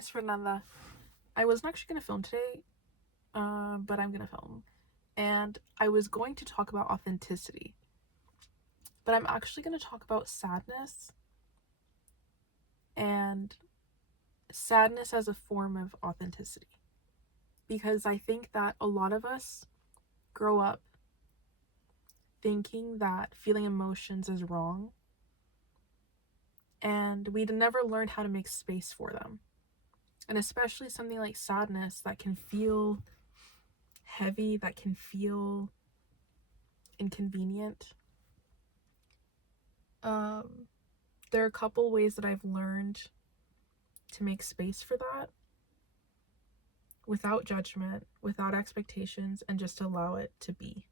guys, Fernanda. I wasn't actually going to film today, but I'm going to film. And I was going to talk about authenticity, but I'm actually going to talk about sadness and sadness as a form of authenticity. Because I think that a lot of us grow up thinking that feeling emotions is wrong, and we never learned how to make space for them. And especially something like sadness that can feel heavy, that can feel inconvenient. There are a couple ways that I've learned to make space for that without judgment, without expectations, and just allow it to be.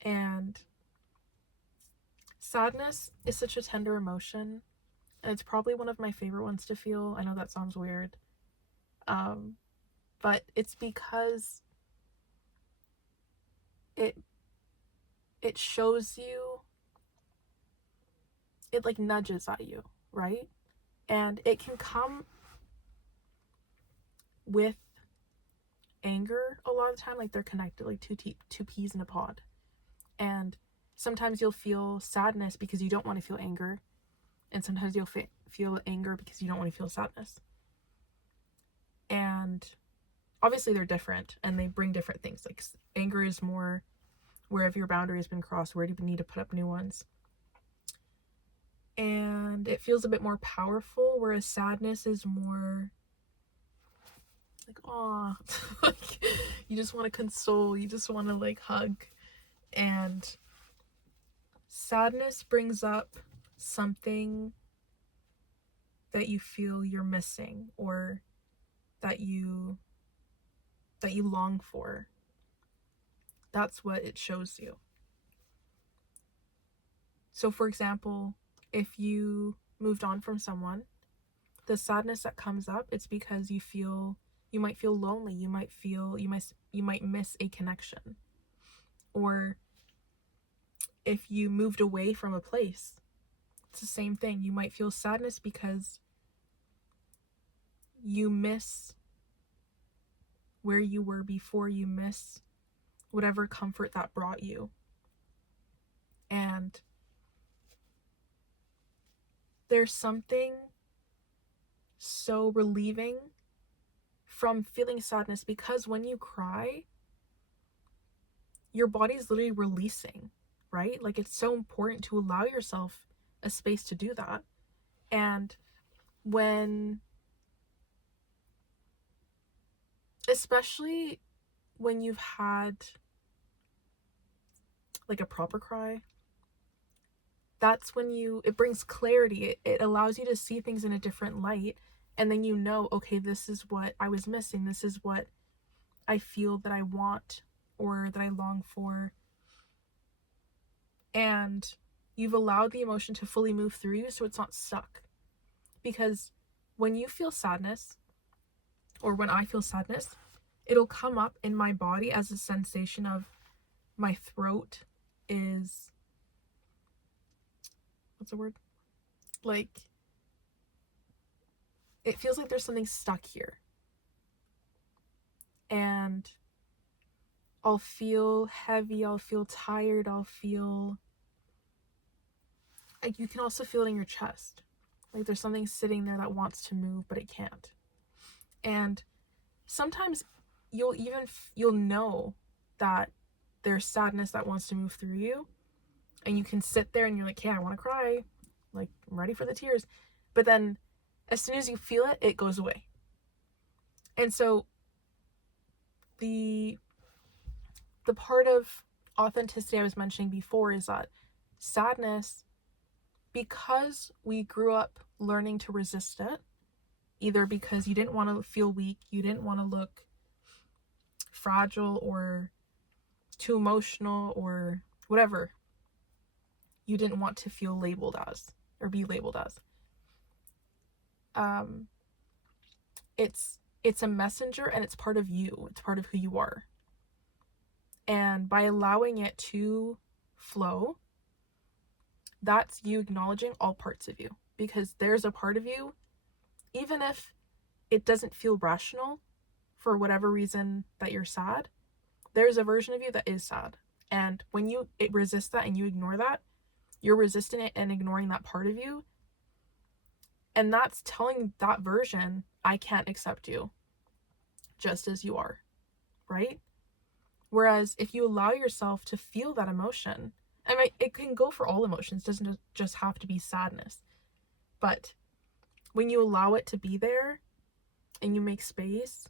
And sadness is such a tender emotion, and it's probably one of my favorite ones to feel. I know that sounds weird, but it's because it shows you, it like nudges at you, right? And it can come with anger a lot of the time, like they're connected, like two peas in a pod. And sometimes you'll feel sadness because you don't want to feel anger, and sometimes you'll feel anger because you don't want to feel sadness. And obviously they're different, and they bring different things. Like anger is more, where have your boundary has been crossed, where do you need to put up new ones? And it feels a bit more powerful, whereas sadness is more like, aw, like you just want to console, you just want to like hug. And sadness brings up something that you feel you're missing, or that you long for. That's what it shows you. So for example, if you moved on from someone, the sadness that comes up, it's because you might feel lonely, you might miss a connection. Or if you moved away from a place, it's the same thing. You might feel sadness because you miss where you were before, you miss whatever comfort that brought you. And there's something so relieving from feeling sadness, because when you cry, your body's literally releasing, right? Like it's so important to allow yourself a space to do that. And especially when you've had like a proper cry, that's when it brings clarity. It allows you to see things in a different light. And then you know, okay, this is what I was missing. This is what I feel that I want or that I long for. And you've allowed the emotion to fully move through you, so it's not stuck. Because when you feel sadness, or when I feel sadness, it'll come up in my body as a sensation of my throat is, what's the word? Like, it feels like there's something stuck here. And I'll feel heavy, I'll feel tired, I'll feel, like, you can also feel it in your chest. Like there's something sitting there that wants to move, but it can't. And sometimes you'll know that there's sadness that wants to move through you, and you can sit there and you're like, yeah, I want to cry, like I'm ready for the tears. But then as soon as you feel it, it goes away. And so the part of authenticity I was mentioning before is that sadness, because we grew up learning to resist it, either because you didn't want to feel weak, you didn't want to look fragile or too emotional or whatever, you didn't want to feel labeled as or be labeled as. It's a messenger, and it's part of you. It's part of who you are. And by allowing it to flow, that's you acknowledging all parts of you, because there's a part of you even if it doesn't feel rational for whatever reason that you're sad, there's a version of you that is sad. And when you resist that and you ignore that, you're resisting it and ignoring that part of you. And that's telling that version, I can't accept you just as you are, right? Whereas if you allow yourself to feel that emotion, I mean, it can go for all emotions, it doesn't just have to be sadness. But when you allow it to be there and you make space,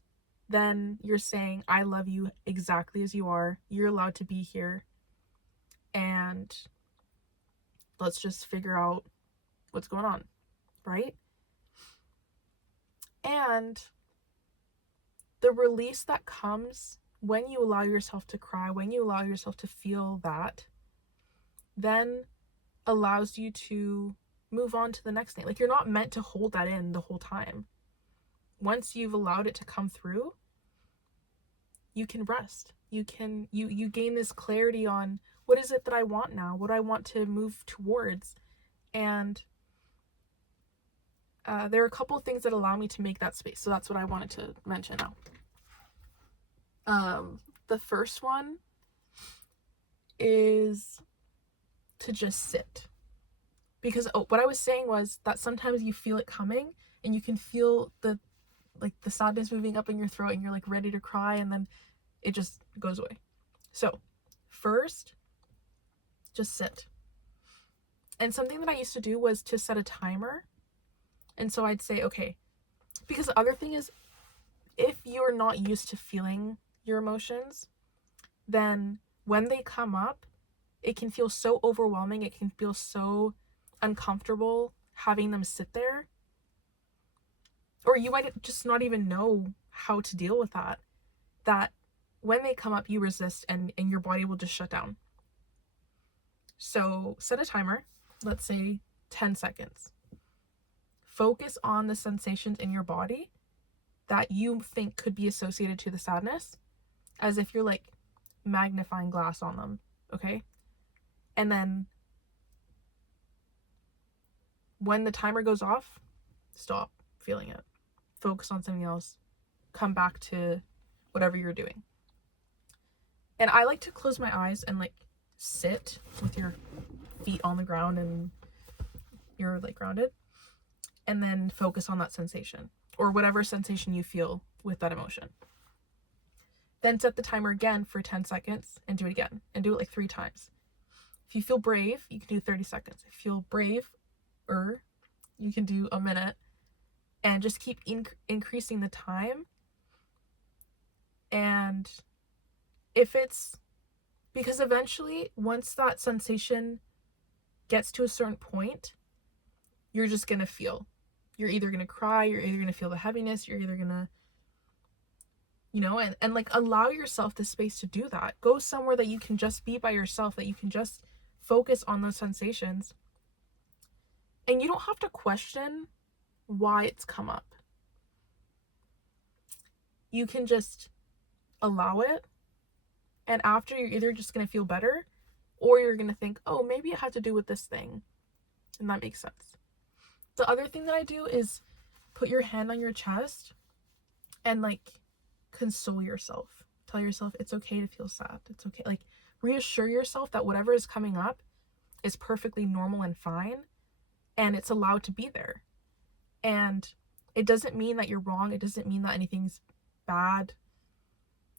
then you're saying, I love you exactly as you are. You're allowed to be here. And let's just figure out what's going on, right? And the release that comes when you allow yourself to cry, when you allow yourself to feel that, then allows you to move on to the next thing. Like, you're not meant to hold that in the whole time. Once you've allowed it to come through, you can rest. You gain this clarity on, what is it that I want now? What do I want to move towards? And there are a couple of things that allow me to make that space. So that's what I wanted to mention now. The first one is to just sit. Because what I was saying was that sometimes you feel it coming and you can feel the sadness moving up in your throat and you're like ready to cry, and then it just goes away. So first, just sit. And something that I used to do was to set a timer. And so I'd say, okay, because the other thing is, if you're not used to feeling your emotions, then when they come up, it can feel so overwhelming. It can feel so uncomfortable having them sit there. Or you might just not even know how to deal with that when they come up, you resist and your body will just shut down. So set a timer, let's say 10 seconds. Focus on the sensations in your body that you think could be associated to the sadness, as if you're like magnifying glass on them, okay? And then when the timer goes off, stop feeling it. Focus on something else. Come back to whatever you're doing. And I like to close my eyes and like sit with your feet on the ground and you're like grounded, and then focus on that sensation or whatever sensation you feel with that emotion. Then set the timer again for 10 seconds and do it again, and do it like 3 times. If you feel brave, you can do 30 seconds. If you feel braver, you can do a minute, and just keep increasing the time. And because eventually, once that sensation gets to a certain point, you're just going to feel. You're either going to cry, you're either going to feel the heaviness, you're either going to, and like allow yourself the space to do that. Go somewhere that you can just be by yourself, that you can just focus on those sensations. And you don't have to question why it's come up. You can just allow it. And after, you're either just going to feel better, or you're going to think, oh, maybe it had to do with this thing. And that makes sense. The other thing that I do is put your hand on your chest and like console yourself. Tell yourself it's okay to feel sad. It's okay. Like, reassure yourself that whatever is coming up is perfectly normal and fine, and it's allowed to be there. And it doesn't mean that you're wrong. It doesn't mean that anything's bad.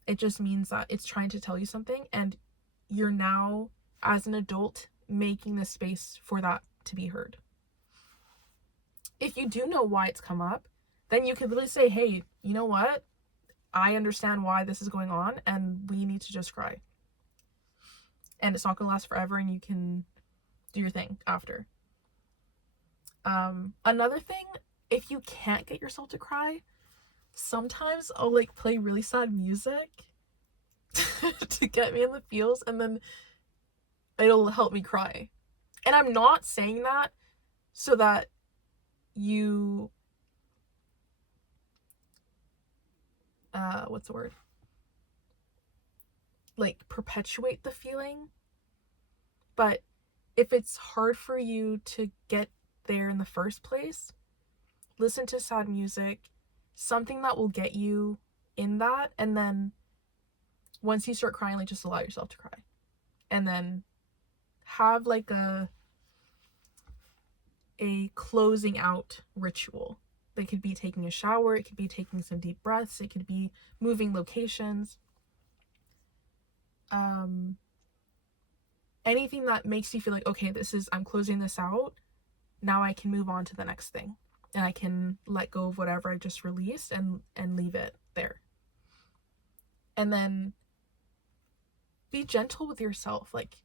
It just means that it's trying to tell you something, and you're now, as an adult, making the space for that to be heard. If you do know why it's come up, then you can literally say, hey, you know what? I understand why this is going on, and we need to just cry. And it's not going to last forever, and you can do your thing after. Another thing, if you can't get yourself to cry, sometimes I'll like play really sad music to get me in the feels, and then it'll help me cry. And I'm not saying that so that you what's the word? Like perpetuate the feeling. But if it's hard for you to get there in the first place, listen to sad music, something that will get you in that, and then once you start crying, like, just allow yourself to cry. And then have like a closing out ritual. That could be taking a shower, it could be taking some deep breaths, it could be moving locations. Anything that makes you feel like, okay, I'm closing this out. Now I can move on to the next thing. And I can let go of whatever I just released and leave it there. And then be gentle with yourself. Like,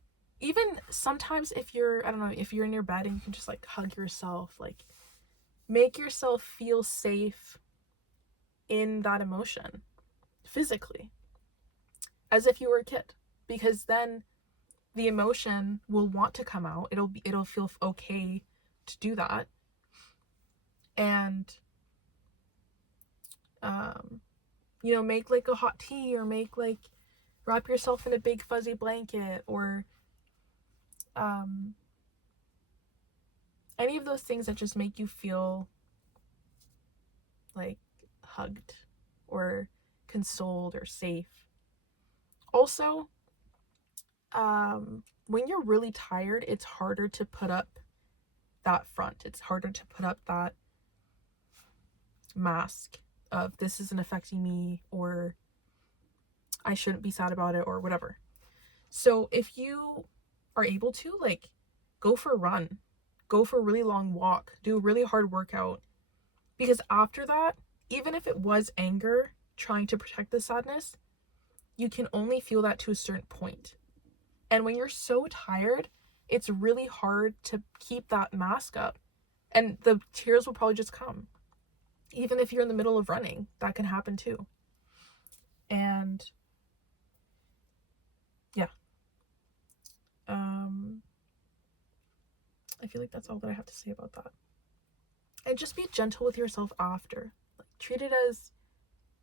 even sometimes if you're, I don't know, if you're in your bed and you can just like hug yourself, like, make yourself feel safe in that emotion physically, as if you were a kid, because then the emotion will want to come out. It'll feel okay to do that. And make like a hot tea, or wrap yourself in a big fuzzy blanket, or any of those things that just make you feel like hugged or consoled or safe. Also, when you're really tired, it's harder to put up that front. It's harder to put up that mask of this isn't affecting me, or I shouldn't be sad about it, or whatever. So if you are able to, like, go for a run, go for a really long walk, do a really hard workout, because after that, even if it was anger trying to protect the sadness, you can only feel that to a certain point. And when you're so tired, it's really hard to keep that mask up, and the tears will probably just come. Even if you're in the middle of running, that can happen too. And yeah, I feel like that's all that I have to say about that. And just be gentle with yourself after. Like, treat it as,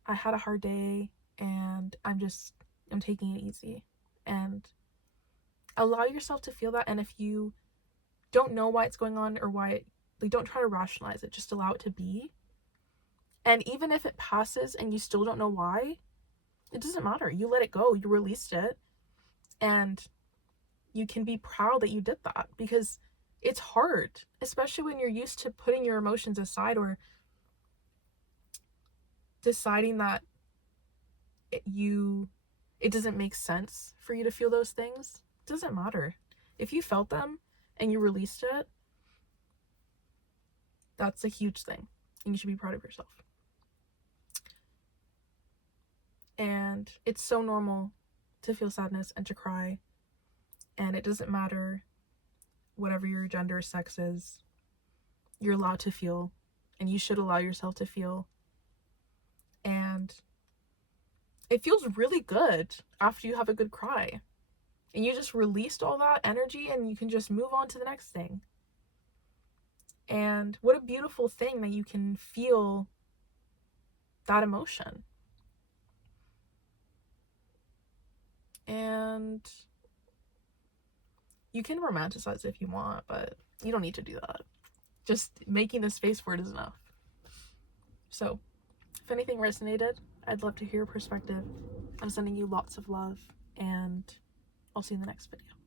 I had a hard day and I'm taking it easy. And allow yourself to feel that. And if you don't know why it's going on, or don't try to rationalize it, just allow it to be. And even if it passes and you still don't know why, it doesn't matter. You let it go, you released it, and you can be proud that you did that, because it's hard, especially when you're used to putting your emotions aside, or deciding that it doesn't make sense for you to feel those things. It doesn't matter. If you felt them and you released it, that's a huge thing, and you should be proud of yourself. And it's so normal to feel sadness and to cry, and it doesn't matter whatever your gender or sex is. You're allowed to feel, and you should allow yourself to feel. And it feels really good after you have a good cry, and you just released all that energy, and you can just move on to the next thing. And what a beautiful thing that you can feel that emotion. And you can romanticize if you want, but you don't need to do that. Just making the space for it is enough. So, if anything resonated, I'd love to hear your perspective. I'm sending you lots of love, and I'll see you in the next video.